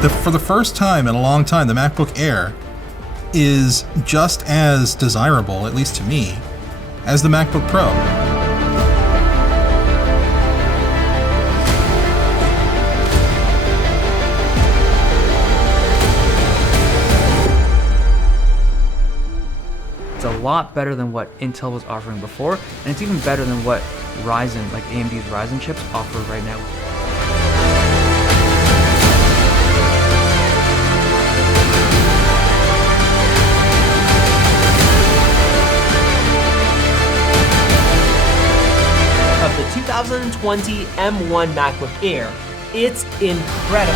For the first time in a long time, the MacBook Air is just as desirable, at least to me, as the MacBook Pro. It's a lot better than what Intel was offering before, and it's even better than what Ryzen, like AMD's Ryzen chips, offer right now. Of the 2020 M1 MacBook Air, it's incredible.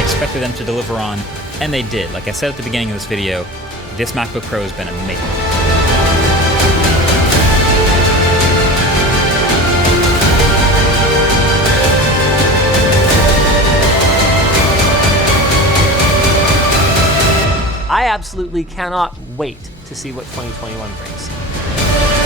Expected them to deliver on, and they did. Like I said at the beginning of this video, this MacBook Pro has been amazing. I absolutely cannot wait to see what 2021 brings.